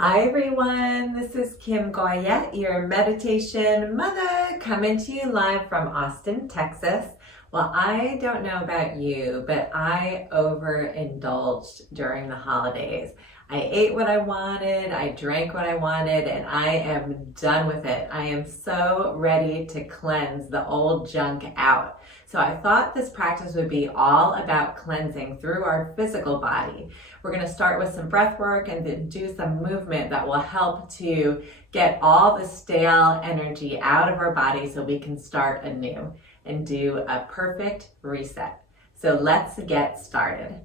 Hi everyone, this is Kim Goyette, your Meditation Mother, coming to you live from Austin, Texas. Well, I don't know about you, but I overindulged during the holidays. I ate what I wanted, I drank what I wanted, and I am done with it. I am so ready to cleanse the old junk out. So I thought this practice would be all about cleansing through our physical body. We're going to start with some breath work and then do some movement that will help to get all the stale energy out of our body so we can start anew and do a perfect reset. So let's get started.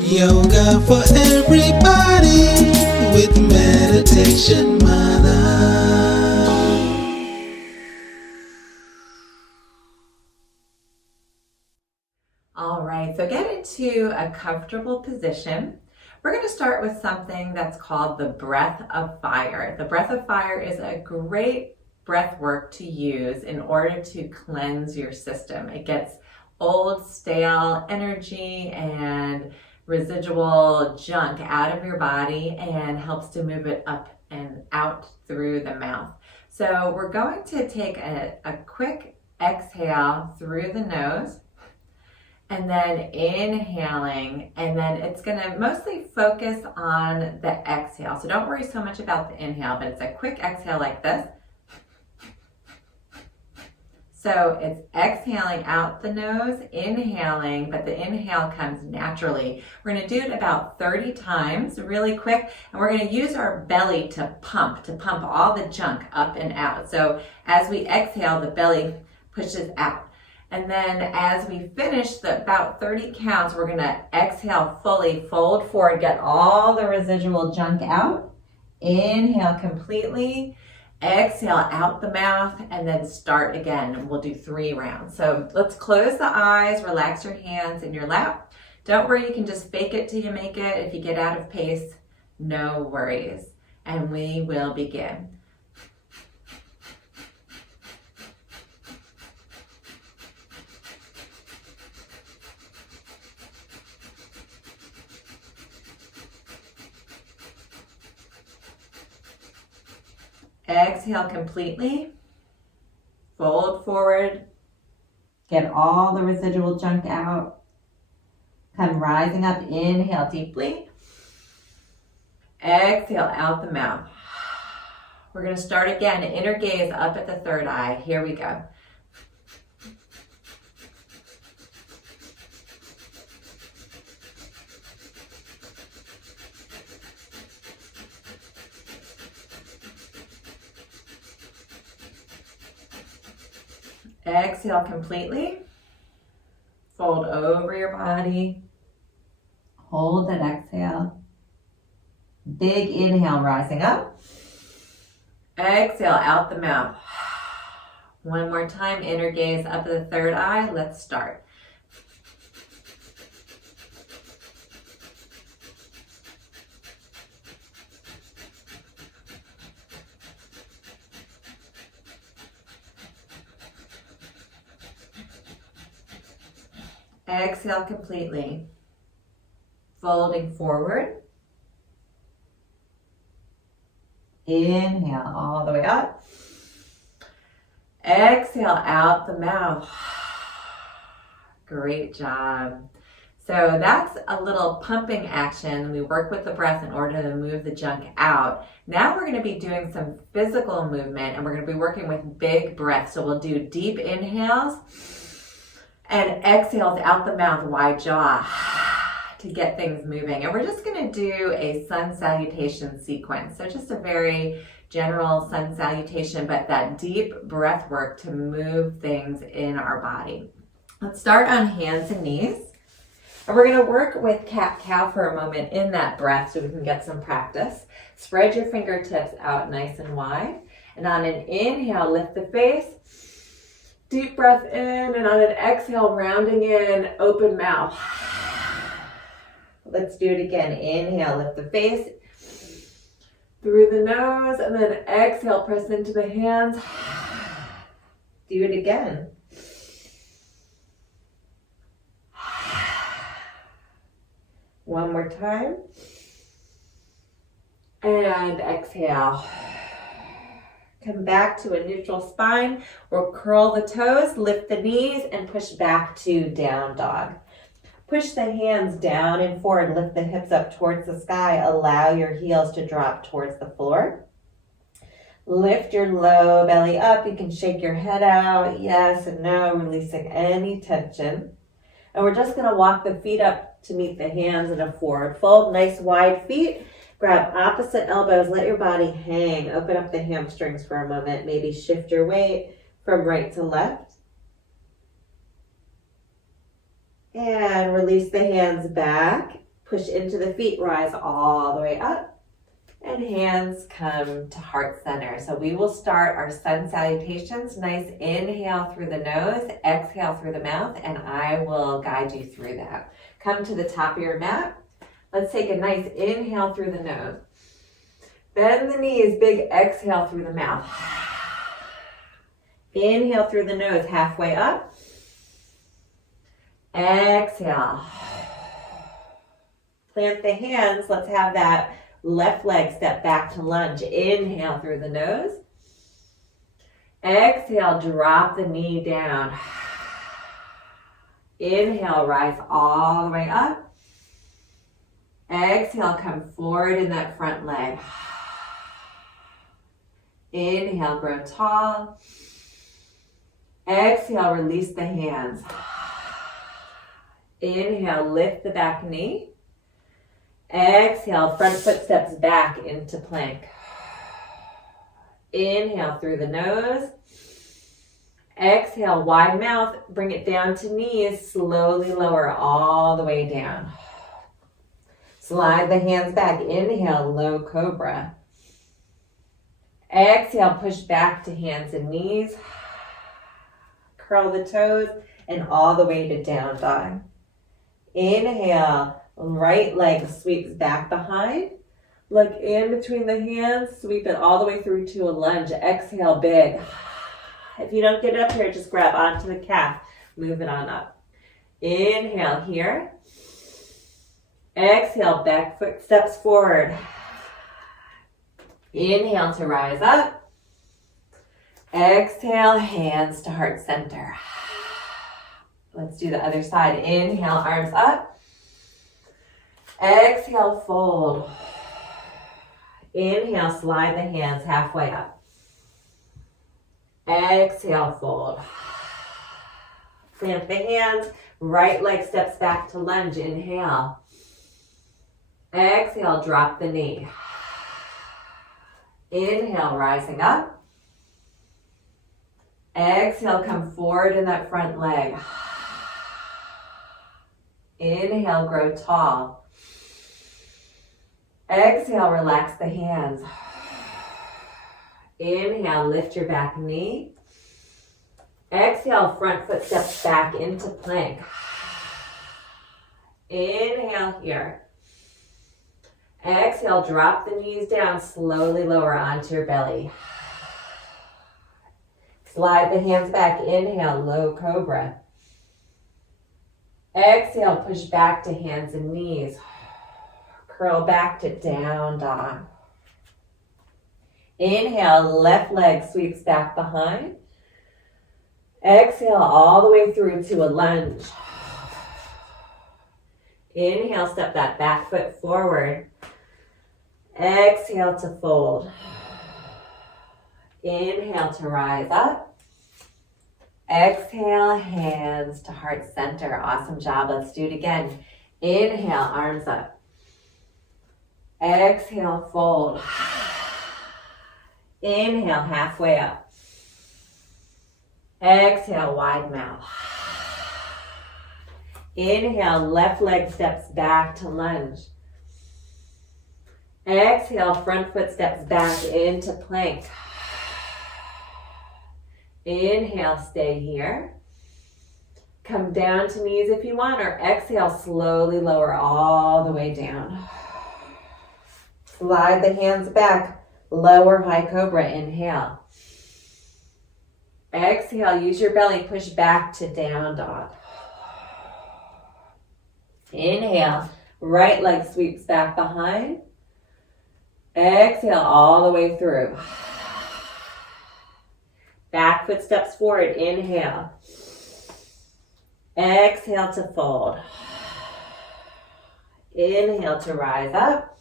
Yoga for everybody with Meditation Mutha. All right, so get into a comfortable position. We're going to start with something that's called the breath of fire. The breath of fire is a great breath work to use in order to cleanse your system. It gets old, stale energy and residual junk out of your body and helps to move it up and out through the mouth. So we're going to take a quick exhale through the nose and then inhaling, and then it's going to mostly focus on the exhale. So don't worry so much about the inhale, but it's a quick exhale like this. So it's exhaling out the nose, inhaling, but the inhale comes naturally. We're going to do it about 30 times really quick, and we're going to use our belly to pump all the junk up and out. So as we exhale, the belly pushes out. And then as we finish the about 30 counts, we're going to exhale fully, fold forward, get all the residual junk out. Inhale completely. Exhale out the mouth and then start again. And we'll do 3 rounds. So let's close the eyes, relax your hands in your lap. Don't worry, you can just fake it till you make it. If you get out of pace, no worries. And we will begin. Exhale completely, fold forward, get all the residual junk out, come rising up, inhale deeply, exhale out the mouth. We're going to start again, inner gaze up at the third eye. Here we go. Exhale completely. Fold over your body. Hold that exhale. Big inhale rising up. Exhale out the mouth. One more time, inner gaze up at the third eye. Let's start. Exhale completely. Folding forward. Inhale all the way up. Exhale out the mouth. Great job. So that's a little pumping action. We work with the breath in order to move the junk out. Now we're going to be doing some physical movement, and we're going to be working with big breaths. So we'll do deep inhales and exhales out the mouth, wide jaw, to get things moving. And we're just going to do a sun salutation sequence. So just a very general sun salutation, but that deep breath work to move things in our body. Let's start on hands and knees. And we're going to work with cat-cow for a moment in that breath so we can get some practice. Spread your fingertips out nice and wide. And on an inhale, lift the face. Deep breath in, and on an exhale, rounding in, open mouth. Let's do it again. Inhale, lift the face through the nose, and then exhale, press into the hands. Do it again. One more time. And exhale. Come back to a neutral spine. We'll curl the toes, lift the knees, and push back to down dog. Push the hands down and forward, lift the hips up towards the sky. Allow your heels to drop towards the floor. Lift your low belly up. You can shake your head out, yes and no, releasing any tension. And we're just gonna walk the feet up to meet the hands in a forward fold. Nice wide feet. Grab opposite elbows, let your body hang. Open up the hamstrings for a moment. Maybe shift your weight from right to left. And release the hands back. Push into the feet, rise all the way up. And hands come to heart center. So we will start our Sun Salutations. Nice inhale through the nose, exhale through the mouth, and I will guide you through that. Come to the top of your mat. Let's take a nice inhale through the nose. Bend the knees, big exhale through the mouth. Inhale through the nose, halfway up. Exhale. Plant the hands. Let's have that left leg step back to lunge. Inhale through the nose. Exhale, drop the knee down. Inhale, rise all the way up. Exhale, come forward in that front leg. Inhale, grow tall. Exhale, release the hands. Inhale, lift the back knee. Exhale, front foot steps back into plank. Inhale through the nose. Exhale, wide mouth, bring it down to knees. Slowly lower all the way down. Slide the hands back. Inhale, low cobra. Exhale, push back to hands and knees. Curl the toes and all the way to down dog. Inhale, right leg sweeps back behind. Look in between the hands, sweep it all the way through to a lunge. Exhale, big. If you don't get up here, just grab onto the calf. Move it on up. Inhale here. Exhale, back foot steps forward. Inhale to rise up. Exhale, hands to heart center. Let's do the other side. Inhale, arms up. Exhale, fold. Inhale, slide the hands halfway up. Exhale, fold. Plant the hands. Right leg steps back to lunge. Inhale. Exhale, drop the knee. Inhale, rising up. Exhale, come forward in that front leg. Inhale, grow tall. Exhale, relax the hands. Inhale, lift your back knee. Exhale, front foot steps back into plank. Inhale here. Exhale, drop the knees down, slowly lower onto your belly. Slide the hands back. Inhale, low cobra. Exhale, push back to hands and knees. Curl back to down dog. Inhale, left leg sweeps back behind. Exhale all the way through to a lunge. Inhale, step that back foot forward. Exhale to fold. Inhale to rise up. Exhale, hands to heart center. Awesome job. Let's do it again. Inhale, arms up. Exhale, fold. Inhale, halfway up. Exhale, wide mouth. Inhale, left leg steps back to lunge. Exhale, front foot steps back into plank. Inhale, stay here. Come down to knees if you want, or exhale, slowly lower all the way down. Slide the hands back, lower high cobra, inhale. Exhale, use your belly, push back to down dog. Inhale, right leg sweeps back behind. Exhale all the way through. Back foot steps forward. Inhale. Exhale to fold. Inhale to rise up.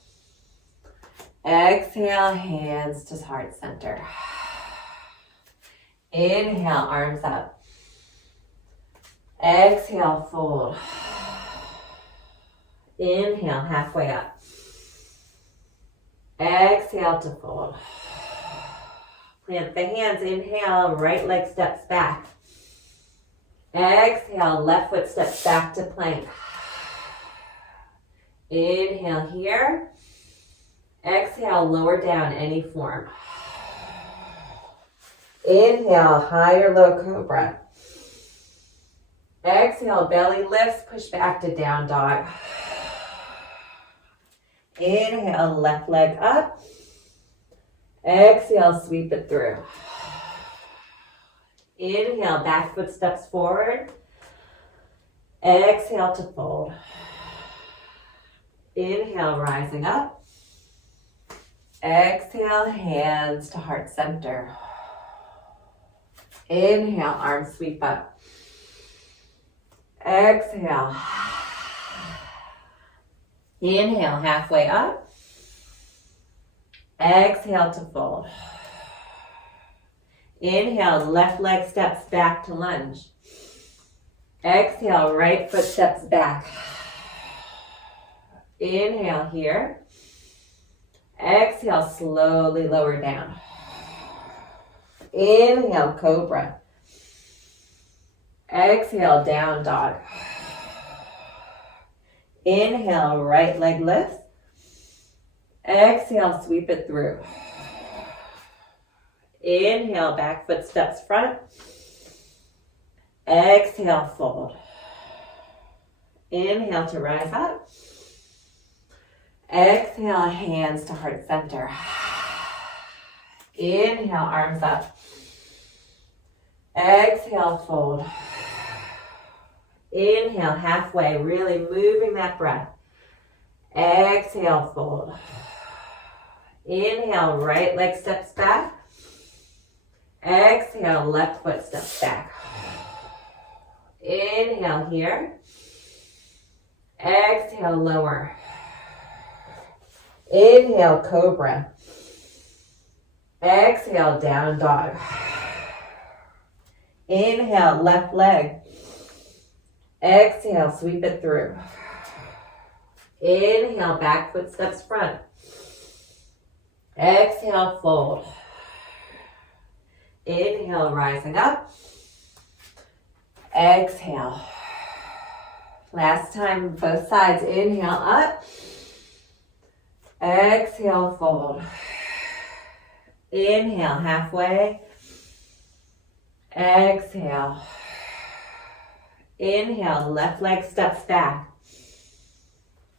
Exhale, hands to heart center. Inhale, arms up. Exhale, fold. Inhale, halfway up. Exhale to fold. Plant the hands. Inhale, right leg steps back. Exhale, left foot steps back to plank. Inhale here. Exhale, lower down any form. Inhale, high or low cobra. Exhale, belly lifts, push back to down dog. Inhale, left leg up. Exhale, sweep it through. Inhale, back foot steps forward. Exhale to fold. Inhale, rising up. Exhale, hands to heart center. Inhale, arms sweep up. Exhale. Inhale, halfway up. Exhale to fold. Inhale, left leg steps back to lunge. Exhale, right foot steps back. Inhale here. Exhale, slowly lower down. Inhale, cobra. Exhale, down dog. Inhale, right leg lifts. Exhale, sweep it through. Inhale, back foot steps front. Exhale, fold. Inhale to rise up. Exhale, hands to heart center. Inhale, arms up. Exhale, fold. Inhale, halfway, really moving that breath. Exhale, fold. Inhale, right leg steps back. Exhale, left foot steps back. Inhale here. Exhale, lower. Inhale, cobra. Exhale, down dog. Inhale, left leg. Exhale, sweep it through. Inhale, back foot steps front. Exhale, fold. Inhale, rising up. Exhale. Last time, both sides. Inhale, up. Exhale, fold. Inhale, halfway. Exhale. Inhale, left leg steps back.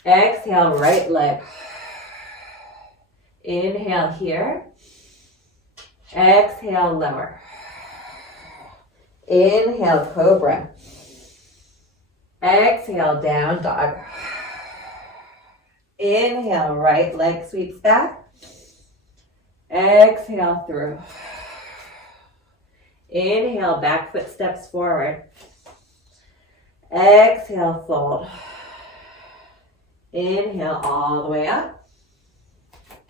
Exhale, right leg. Inhale here. Exhale, lower. Inhale, cobra. Exhale, down dog. Inhale, right leg sweeps back. Exhale through. Inhale, back foot steps forward. Exhale, fold. Inhale all the way up.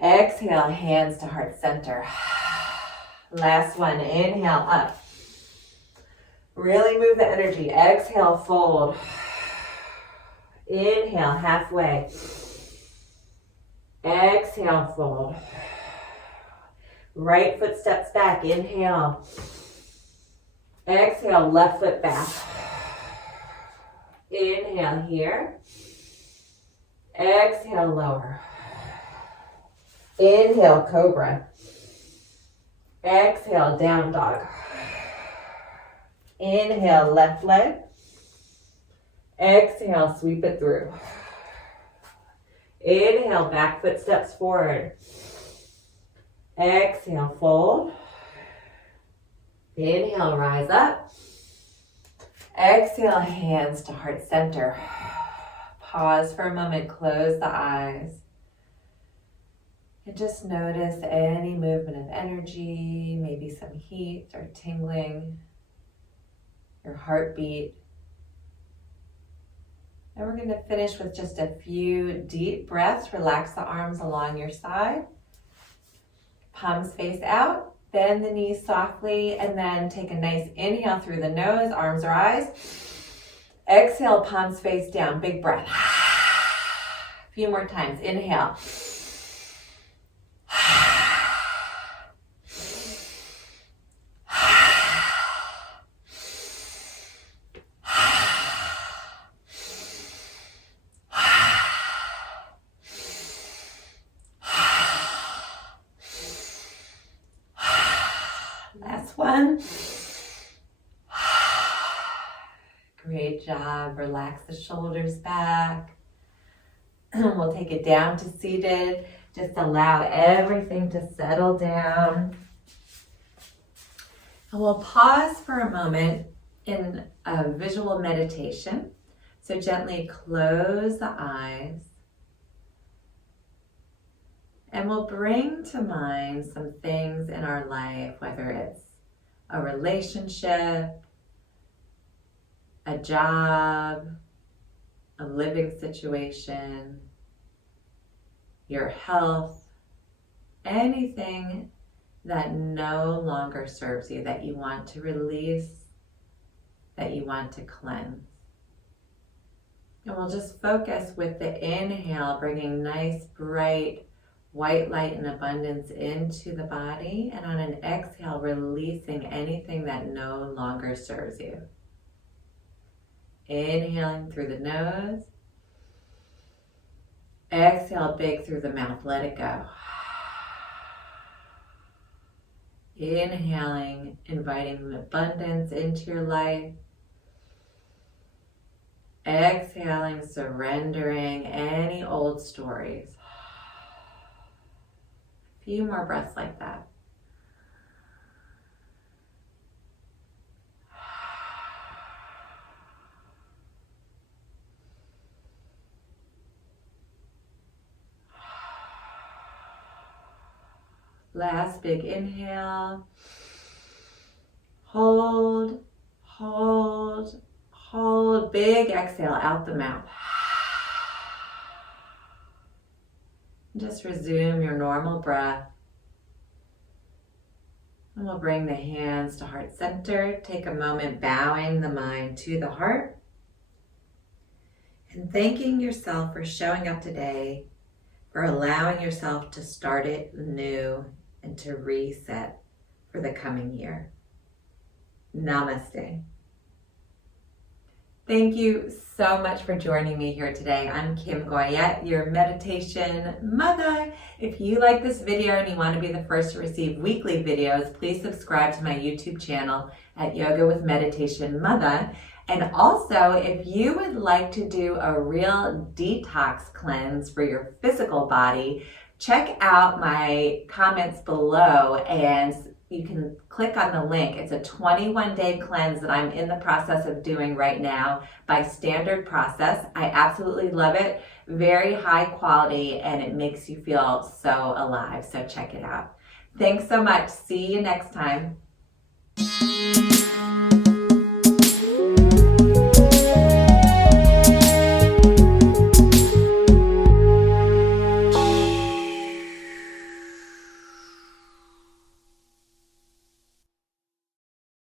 Exhale, hands to heart center. Last one, inhale up. Really move the energy. Exhale, fold. Inhale, halfway. Exhale, fold. Right foot steps back. Inhale. Exhale, left foot back. Inhale here. Exhale, lower. Inhale, cobra. Exhale, down dog. Inhale, left leg. Exhale, sweep it through. Inhale, back foot steps forward. Exhale, fold. Inhale, rise up. Exhale, hands to heart center. Pause for a moment, close the eyes. And just notice any movement of energy, maybe some heat or tingling, your heartbeat. And we're going to finish with just a few deep breaths. Relax the arms along your side. Palms face out. Bend the knees softly, and then take a nice inhale through the nose, arms or eyes. Exhale, palms face down. Big breath. A few more times. Inhale. Last one. Great job. Relax the shoulders back. We'll take it down to seated. Just allow everything to settle down. And we'll pause for a moment in a visual meditation. So gently close the eyes. And we'll bring to mind some things in our life, whether it's a relationship, a job, a living situation, your health, anything that no longer serves you, that you want to release, that you want to cleanse. And we'll just focus with the inhale, bringing nice, bright, white light and abundance into the body, and on an exhale, releasing anything that no longer serves you. Inhaling through the nose. Exhale big through the mouth. Let it go. Inhaling, inviting abundance into your life. Exhaling, surrendering any old stories. A few more breaths like that. Last big inhale. Hold, hold, hold. Big exhale out the mouth. Just resume your normal breath. And we'll bring the hands to heart center. Take a moment bowing the mind to the heart. And thanking yourself for showing up today, for allowing yourself to start it new and to reset for the coming year. Namaste. Thank you so much for joining me here today. I'm Kim Goyette, your meditation mother. If you like this video and you want to be the first to receive weekly videos, please subscribe to my YouTube channel at Yoga with Meditation Mutha. And also, if you would like to do a real detox cleanse for your physical body, check out my comments below and you can click on the link. It's a 21-day cleanse that I'm in the process of doing right now by standard process. I absolutely love it. Very high quality, and it makes you feel so alive. So check it out. Thanks so much. See you next time.